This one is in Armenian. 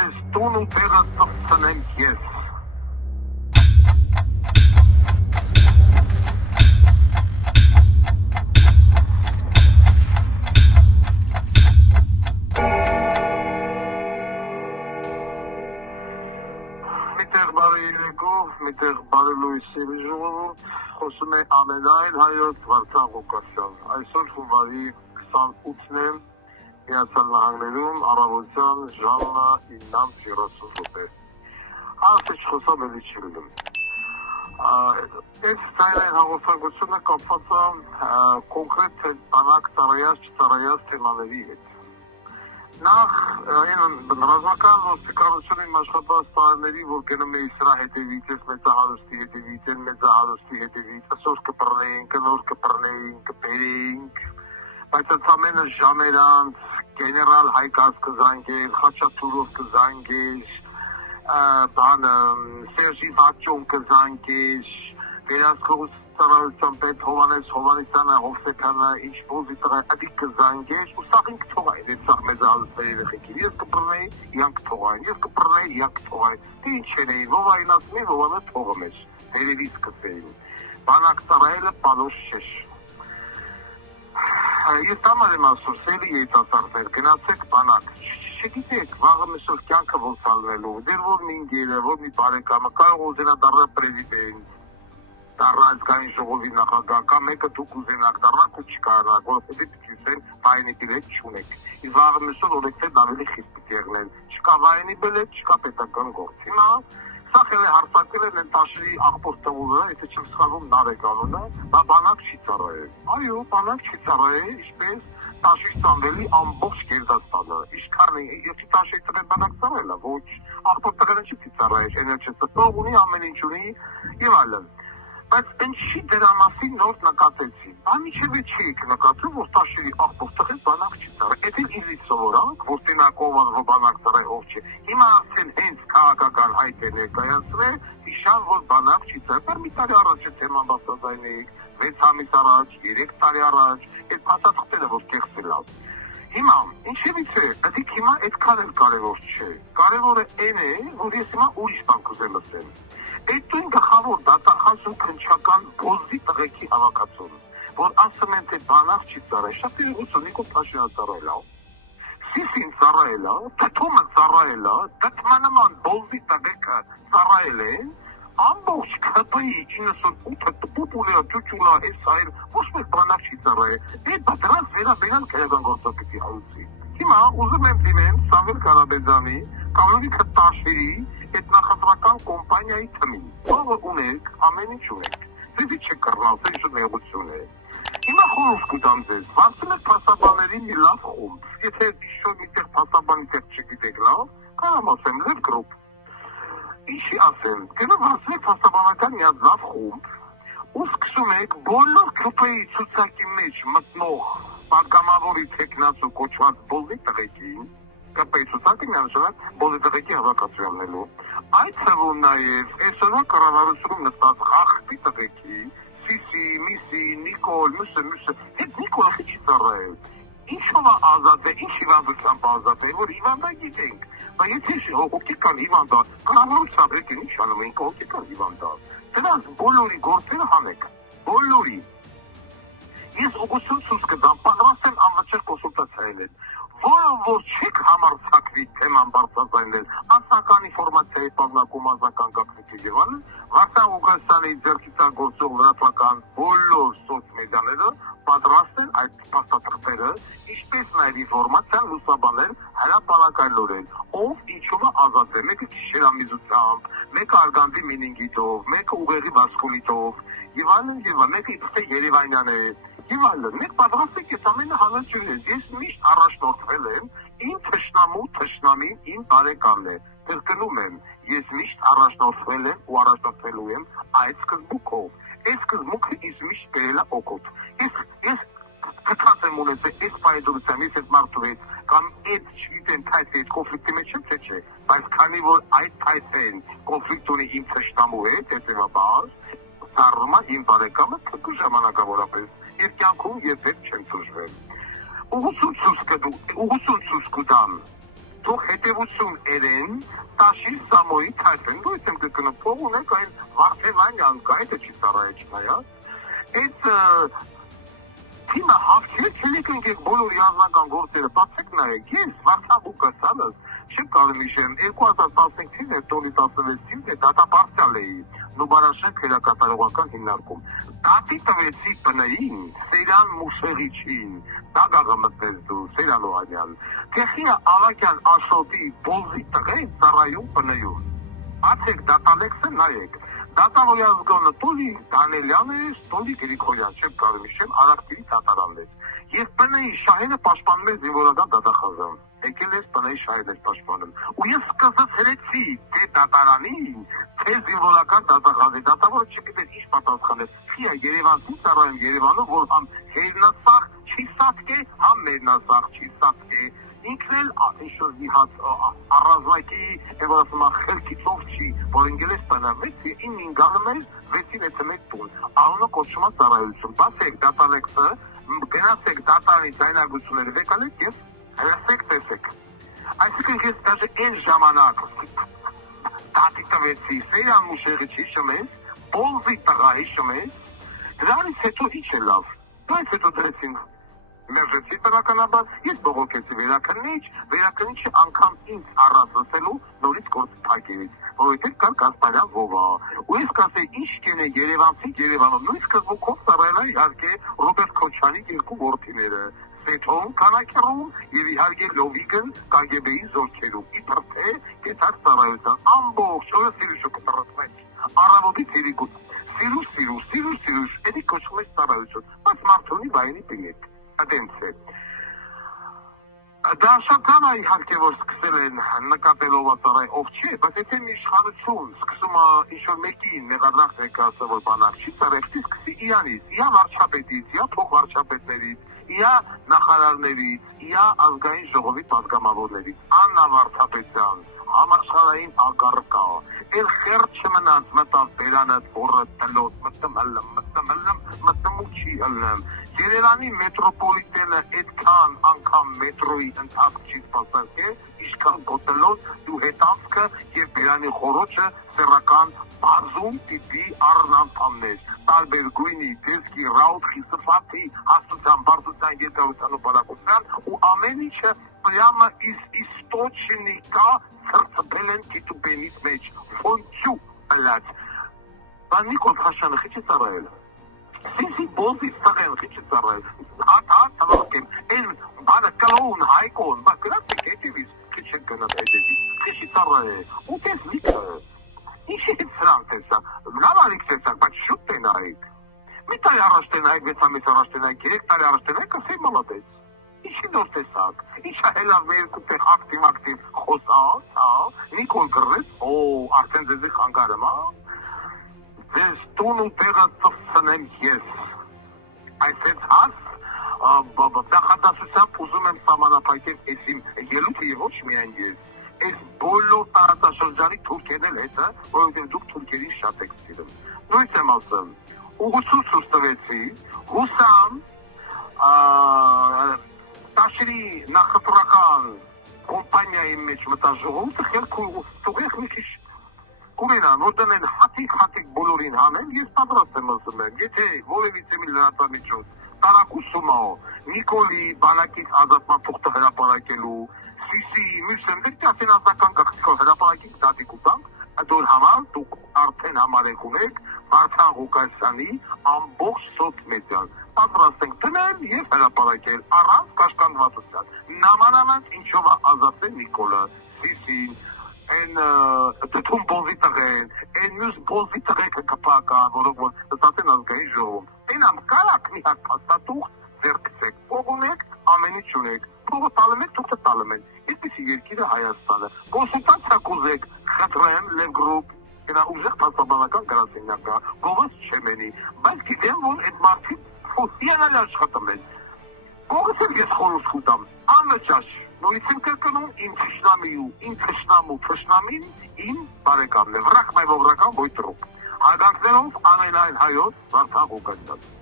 ես, տուն ու տեղը ծխցնեմ ես։ Միտեղ բարի երեկո, միտեղ բարի լույսի ժողովուրդ, խոսում է ամենայն հայոց Վարդան Ղուկասյան։ Այսօր հունվարի 28-ն է, Միացյալ Նահանգներում առավոտյան ժամը 9:30։ Ասից խոսամ էլի չի լինում։ Այս ծայրային հաղորդակցությունը կապված է կոնկրետ բանակ ծառայած չծառայած թեմաների հետ։ Նախ ռազմական ոստիկանությունի աշխատած տարիների, որ գնում էի սրա հետևից, ես մեծահարուստի հետևից, մեծահարուստի հետևից, այսօր կպռնեինք, նոր կպռնեինք, կբերեինք, բայց ընդամենը ժամեր անց գեներալ Հայկաց կզանգեր, Խաչատուրով կզանգեր, Սերժի Վաճոն կզանգեր, Վերահսկողության պետ Հովհաննես Հովհաննիսյանը, Հովսեփյանը, ինչ ոզի տղա ադիկ կզանգեր, ու սաղ ինք թողային, այդ սաղ մեծահարուստների երեխեքին, ես կպռնեի, իրանք թողային, ես կպռնեի, իրանք թողային, դե ինչ են Վովային ասում է, Վովանը թողում էր, դերևից կսեին, բանակ ծառայելը պանոց չէր։ Ես համար եմ ասում, սելի երիտասարդներ, գնացեք բանակ, չգիտեք, վաղը մշոր կյանքը ոնց ալնելու, դեր որ մի ընկերը, որ մի բարեկամը, կարող ուզենա դառնա պրեզիդենտ, դառնա ազգային ժողովի նախագահ, կամ մեկը դուք ուզենաք դառնաք ու չկարանաք, որովհետեւ պիտի վայնի բիլետ չունեք։ Իսկ վաղը մշոր օրենքներն ավելի խիստ պիտի եղնեն, չկա վայնի բիլետ, չկա պետական գործ։ Հիմա սա խելը հարցակել են տաշրի աղբոր տղուները, եթե չեմ սխալվում Նարեկ անունը, դա բանակ չի ծառայել։ Այո, բանակ չի ծառայել, ինչպես Տաշիր Սամվելի ամբողջ Գերդաստանը։ Ինչքան է, եթե Տաշիրի տղեն բանակ ծառայել է, ոչ, աղբոր տղերը չի ծառայել, էներգետիկ տող ունի, ամեն ինչ ունի եւ այլն։ Բայց ինչի դրա մասին նոր նկատեցին։ Բան իջևէ չի նկատում, որ Տաշիրի աղբոր տղեն բանակ չի ծառայել։ Եթե իզից սովորանք, որ տենակով որ բանակ ծառայ ով չէ։ Հիմա արդեն հենց քաղաքական հայտ է ներկայացրել, իշան որ բանակ չի ծառայել։ Մի տարի առաջ է թեման բացատրեցինք, 6 ամիս առաջ, 3 տարի առաջ, այդ փաստաթղթերը որ կեղծել է։ Հիմա, ինչևից է, դիք հիմա այդքան էլ կարևոր չէ։ Կարևորը այն է, որ ես հիմա ուրիշ բան կուզեմ ասել։ Այդ տուն գլխավոր դատախազ ու քնչական բոզի տղեկի հավաքածուն, որ ասում են թե բանակ չի ծառայել, շատ ուղղություն Նիկոլ Փաշինյանը ծառայել է, Սիսին ծառայել է, Թթումը ծառայել է, դդմանման բոզի տղեկը ծառայել են, ամբողջ ԿՊ-ի 98 պոպուլյա ճուճուլա էս այլ ոչ մի բանակ չի ծառայել, այդ դրանց վերաբերյալ քրեական գործոպիտի հարուցի։ Հիմա ուզում եմ դիմեմ Սամվել Կարապետյանի, Կամլիկը Տաշիրի այդ նախընտրական կոմպանիայի թմին, որը ունեք, ամեն ինչ ունեք, ձեզի չեք կռնալ, ձեզ ինչ նեղություն է։ Հիմա խորհուրդ կտամ ձեզ, վարձում եք փաստաբանների մի լավ խումբ, եթե ինչ-որ միտեղ փաստաբանի տեղ չգիտեք լավ, կարամ ասեմ լավ գրուպ։ Ինչի ասեմ, գնով վարձում եք փաստաբանական մի լավ խումբ, ու սկսում եք բոլոր ԿՊ-ի ցուցակի մեջ մտնող պատգամավորի տեխնացու կոչված բոլի տղեկին, ԿՊ-ի ցուցակը միանշանակ բոլի տղեկի հավաքածույաննելու, այդ թվում նաև այսօրվա կառավարությունում նստած խախտի տղեկի, Սիսի, Միսի, Նիկոլ, մյուսը, այդ Նիկոլը չի ծառայել։ Ինչով է ազատ է, ինչ հիվանդությամբ ազատ է, որ հիվանդա գիտենք, բայց եթե հոգեկան հիվանդա, կառավարությամբ եկին ինչ անում ենք հոգեկան հիվանդա, դրանց բոլորի գործերը հանեք, բոլորի։ Ես ուղղություն ցույց կտամ, պատրաստ եմ անվճար կոնսուլտացիա են, որը որ չեք համարձակվի թեման բարձրացնել, անձնական ինֆորմացիայի պարունակում, անձնական գաղտնիքի եւ այլն, Վարդան Ղուկասյանի ձեռքիծագործող լրատվական բոլոր սոցմեդիաները պատրաստ են այդ փաստաթղթերը, ինչպես նաև ինֆորմացիան լուսաբանել հրապարակայլորեն, ով ինչով է ազատ է, մեկը քիշերամիզությամբ, մեկը արգանդի մինինգիտով, մեկը ուղեղի վասկուլիտով, եւ այլն, մեկը իբրե Երևանյան է, եւ այլն, մեկ պատրաստ եք այս ամենը հանրաճյուղել, ես միշտ առաջնորդվել եմ, իմ թշնամին իմ բարեկամն է, կրկնում եմ, ես միշտ առաջնորդվել եմ ու առաջնորդվելու եմ այդ սկզբունքով, այս սկզբունքը ինձ միշտ բերել է օգուտ, ես կթած եմ ունեցել այս պայդորությամբ, ես այդ մարդու հետ, կամ այդ չգիտեմ թայցի այդ կոնֆլիկտի մեջ եմ, թե չէ, բայց քանի որ այդ թայցեն կոնֆլիկտ ունի իմ թշնամու հետ, հետևաբար, դառնում է իմ բարեկամը թույլ ժամանակավորապես, եւ կյանքում ես հետ չեմ ծուժվել։ Ուղղություն ցույց կտամ, թող հետևություն երեն տաշի սամոյի թայփեն դու եմ կգնում փող ունենք այն Վարդևանյան կա դա չի ծառայել չնայա այս թիմը հավաքել եկեք բոլոր յազնական գործերը բացեք նայեք ես Վարդան Ղուկասյանս չեմ կարող հիշեմ 2015 թվականին տոլի 16 թվականին դատապարտյալ էի Նուբարաշենք հերակատարողական հիմնարկում դատի տվեցի բներին Սերյան Մուշեղիչին դա գաղամտես դու Սերյան Օհանյան Կեխիա Ավակյան Աշոտի բոզի տղեն ծառայում բնայում Ացեք դատալեքսը նայեք Դատավորի ազգոնը Տոլի Դանելյան է Տոլի Գրիգորյան չեմ կարող հիշեմ Արաքտիրի դատարանն է Եվ բնայի շահերը պաշտպանում է զինվորական դատախազը եկել ես բնայի շահերը պաշտպանում ու ես սկսեցի թե դատարանին թե զինվորական դատախազի դատավորը չգիտեր ինչ պատասխանել ֆիա Երևանցի ծառայում Երևանում որ համ հերնասախ չի սատկե համ մերնասախ չի սատկե ինքն էլ ինչ-որ մի հատ առանձնակի եւս խելքիցով չի որ ինգլես բանավեց ինին գալում է 6-ին եթե մեկ տուն անունը կոչվում է ծառայություն բացեք դատալեքսը գնացեք դատարանի ձայնագրությունները վեկալեք եւ հրացեք տեսեք այսինքն ես դաժե այն ժամանակ դատի տվեցի Սերյան Մուշեղիչի շմես բոզի տղայի շմես դրանից հետո ինչ է լավ դրանից հետո դրեցին Մերժեցի բնականաբար, ես բողոքեցի վերաքննիչը անգամ ինձ առած լսելու նորից գործ փակերից, որովհետև կար Կասպարյան Վովա, ու ես կասեի ինչ կենե Երևանցի Երևանում, նույն սկզբունքով ծառայել է իհարկե Ռոբերտ Քոչարյանի երկու որդիները, Սեթոն Քանաքերում եւ իհարկե Լովիգն KGB-ի զորքերում, իբր թե կետար ծառայության ամբողջ օրը Սիրուշը կտրատվեց, առավոտի ծիրիկուտ, Սիրուշ, էդի կոչվում է ծառայություն, բայց մարդունի բայնի պինեք Ադենցե Դա շատ կան իհարկե որ սկսել են նկատելով ծառայ ով չէ, բայց եթե մի իշխանություն սկսում է ինչ-որ մեկին նեղադրանք ներկայացնել որ բանակ չի ծառայել, սկսի իրանից, իա վարչապետից, իա փոխվարչապետներից, իա նախարարներից, իա ազգային ժողովի պատգամավորներից, Աննա Վարդապետյան, համաշխարհային ակառկա, էլ խերտ չմնաց մտավ բերանը որը տնոց, մտմու չի ըլնեմ, Երևանի մետրոպոլիտենը այդքան անգամ մետրոյի ընթացք չի սպասարկել, ինչքան գոտելոց ու հետանցքը և բերանի խորոչը սեռական բազում տիպի առնանդամներ, տարբեր գույնի, տեսքի, ռաուտխի, սվաթի, հասության, բարձության, երկարության ու բարակության ու ամեն ինչը պրյամը իստոչնիկա սրծբել են տիտուբենից մեջ, ֆոնցու ըլած։ Բան Նիկոլ Խաշյանը խիչ է ծառայել։ Սիսի բոզի ստաղել խիչ է ծառայել։ Հատ ծավալքեմ, են բանը կլոուն հայկոն, բա գրացեք հետևից, խիչ է գնաց հետևից, խիչ է ծառայել, ու տես լիքը, ինչի հետ սրանք տեսակ, նավալիք տեսակ, բայց շուտ տենայիք, մի տարի առաջ տենայիք, 6 ամիս առաջ տենայիք, 3 տարի առաջ տենայիք, ասեի մալադեց, ինչի նոր տեսակ, ինչա հելավ մեր կուտեղ ակտիվ խոսած, Նիկոլ գրեց, արդեն ձեզի խանգարեմ, Ձեզ տուն ու տեղը ծվցնեմ ես, այսեց հաս, նախադասությամբ ուզում եմ սամանապայքել ես իմ ելուքը և ոչ միայն ես, ես բոլոր տարածաշրջանի թուրքեն էլ հետը, որովհետև դուք թուրքերի շատ եք սիրում։ Նույնց եմ ասում, ուղղություն տվեցի, հուսամ, տաշրի նախընտրական կոմպանիայի մեջ մտաժողովը խելք ու թուղեղ մի քիչ Կուրենան, որ դնեն հատիկ բոլորին հանեն, ես պատրաստ եմ ասում եմ, եթե որևիցե մի լրատվամիջոց տարակուսում ա, Նիկոլի բանակից ազատման թուղթը հրապարակելու, Սիսի, մյուսեմ, դեպի ասեն ազնական գաղթիկով հրապարակից դատիկ ու տանք, դոր համար դուք արդեն համարեք ունեք Վարդան Ղուկասյանի ամբողջ սոցմեդիան, պատրաստ ենք դնել և հրապարակել առանց կաշկանդվածության, նամանավանդ ինչով է ազատել Նիկոլը, Սիսին, Են դդում բոզի տղեն, են մյուս բոզի տղեկը կպական, որով որ ստացեն ազգային ժողովում։ Տենամ կարակ մի հատ պաստատուղ ձերքցեք, փող ունեք, ամեն ինչ ունեք, փողը տալում եք, թուղթը տալում են, այսպիսի երկիրը Հայաստանը։ Կոնսուլտացիա կուզեք, խնդրեմ, Լև գրուպ, գնա ուժեղ պաշտպանական գրասենյակը, գովաց չեմ ენი, բայց գիտեմ, որ այդ մարդիկ հիանալի աշխատում են։ Կողս եմ ես խորհուրդ կտամ, անվճար, նորից եմ կրկնում իմ թշնամին, իմ բարեկամն է, վրախ մայ ողրական բոյտրուկ, հարգանքներով ամենայն հայոց Վարդան Ղուկասյան։